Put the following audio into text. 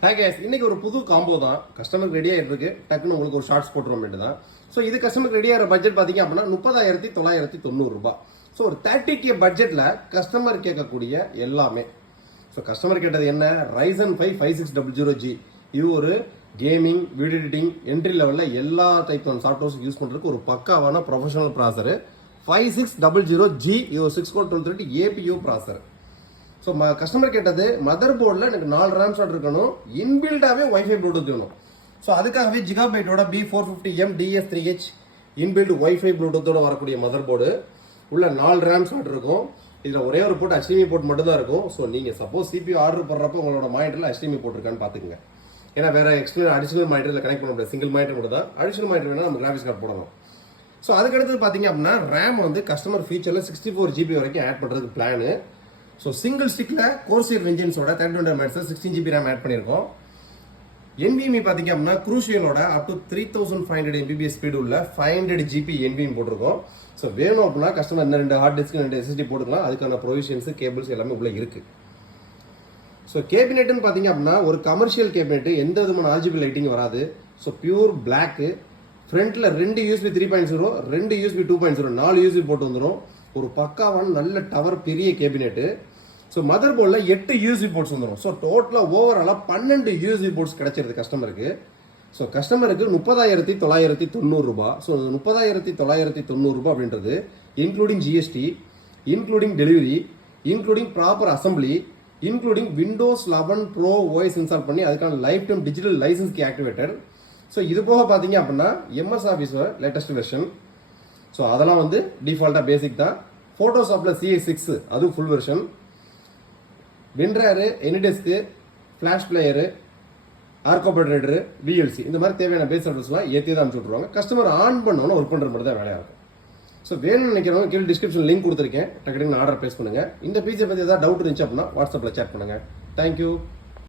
Hi guys, இன்னைக்கு ஒரு புது காம்போ தான் கஸ்டமருக்கு ரெடி ஆகிட்டு இருக்கு. டக்குன்னு உங்களுக்கு ஒரு ஷார்ட்ஸ் போட்டுருவோம் வேண்டியது தான். ஸோ இது கஸ்டமருக்கு ரெடி ஆகிற பட்ஜெட் பார்த்தீங்க அப்படின்னா 30,990 ரூபாய். ஸோ ஒரு 30K பட்ஜெட்டில் கஸ்டமர் கேட்கக்கூடிய எல்லாமே. ஸோ கஸ்டமர் கேட்டது என்ன? Ryzen 5 5600G. இது ஒரு கேமிங், வீடியோ எடிட்டிங், என்ட்ரி லெவலில் எல்லா டைப் சாஃப்ட்வேர்ஸ் யூஸ் பண்ணுறதுக்கு ஒரு பக்காவான ப்ரொஃபஷனல் ப்ராசர் 5600G. இது ஒரு 6 core 1230 APU ப்ராசர். ஸோ கஸ்டமர் கேட்டது மதர் போர்டில் எனக்கு 4 RAM ஸ்லாட் இருக்கணும், இன்பில்டாகவே வைஃபை ப்ளூடூத் வேணும். ஸோ அதுக்காகவே ஜிகாபைட்டோட B450M DS3H இன்பில்ட் வைஃபை ப்ளூடூத்தோட வரக்கூடிய மதர் போர்டு உள்ள 4 RAM ஸ்லாட் இருக்கும். இதில் ஒரே ஒரு போர்ட் HDMI போர்ட் மட்டும் தான் இருக்கும். ஸோ நீங்கள் சப்போஸ் CPU ஆர்டர் பண்ணுறப்போ உங்களோட மானிட்டரில் HDMI போட்டிருக்கான்னு பார்த்துக்குங்க. ஏன்னா வேற அடிஷனல் மானிட்டரில் கனெக்ட் பண்ண முடியாது, சிங்கிள் மானிட்டர் மட்டும் தான். அடிஷனல் மானிட்டர் வேணால் நம்ம கிராஃபிக்ஸ் கார்டு போடணும். ஸோ அதுக்கடுத்து பார்த்தீங்க அப்படின்னா ரேம் வந்து கஸ்டமர் ஃபீச்சரில் 64GB வரைக்கும் ஆட் பண்ணுறதுக்கு பிளானு. ஸோ சிங்கிள் ஸ்டிக்கில் கோர்சியர் வெஞ்சன்ஸோட 32 MHz 16GB RAM ஆட் பண்ணியிருக்கோம். NVMe பார்த்தீங்க அப்படின்னா குரூஷியலோட அப் டு 3500 MBps ஸ்பீடு உள்ள 500GB NVMe போட்டிருக்கோம். ஸோ வேணும் அப்படின்னா கஸ்டமர் இன்னும் 2 ஹார்ட் டிஸ்க் 2 SSD போட்டுக்கலாம். அதுக்கான ப்ரொவிஷன்ஸ், கேபிள்ஸ் எல்லாமே உள்ள இருக்கு. ஸோ கேபினெட்னு பார்த்தீங்க அப்படின்னா ஒரு கமர்ஷியல் கேபினெட், எந்த விதமான RGB லைட்டிங் வராது. ஸோ பியூர் பிளாக்கு, ஃப்ரண்ட்டில் 2 USB 3.0, 2 USB 2.0, 4 USB போட்டு வந்துடும். ஒரு பக்காவான நல்ல டவர் பெரிய கேபினெட்டு. ஸோ மதர் போர்டில் 8 USB போர்ட்ஸ் வந்துடும். ஸோ டோட்டலாக ஓவராலாக 12 USB போர்ட்ஸ் கிடைச்சிருது கஸ்டமருக்கு. ஸோ கஸ்டமருக்கு 30,990 ரூபாய். ஸோ 30,990 ரூபாய் அப்படின்றது including GST, including delivery, including proper assembly, including Windows 11 Pro OS install பண்ணி அதுக்கான லைஃப் டைம் டிஜிட்டல் லைசன்ஸ்க்கு ஆக்டிவேட்டட். ஸோ இது போக பார்த்தீங்க அப்படின்னா MS ஆஃபீஸோட லேட்டஸ்ட் வெர்ஷன். ஸோ அதெல்லாம் வந்து டிஃபால்ட்டாக பேசிக் தான். ஃபோட்டோஷாப்பில் CS6 அதுவும் full version. WinRAR, AnyDesk, flash player, ஆர்கோபரேட்டரு, VLC இந்த மாதிரி தேவையான பேஸ் சர்வீஸ்லாம் ஏற்றி தான் அனுப்பிச்சு விட்ருவாங்க. கஸ்டமர் ஆன் பண்ணோன்னு ஒர்க் பண்ணுற மாதிரி தான் வேலையாக இருக்கும். ஸோ வேணும்னு நினைக்கிறவங்க கீழே டிஸ்கிரிப்ஷன் லிங்க் கொடுத்துருக்கேன், டக்குனு ஆர்டர் பேஸ் பண்ணுங்கள். இந்த பீச்சை பற்றி ஏதாவது டவுட் இருந்துச்சு அப்படின்னா வாட்ஸ்அப்பில் சேட் பண்ணுங்கள். தேங்க்யூ.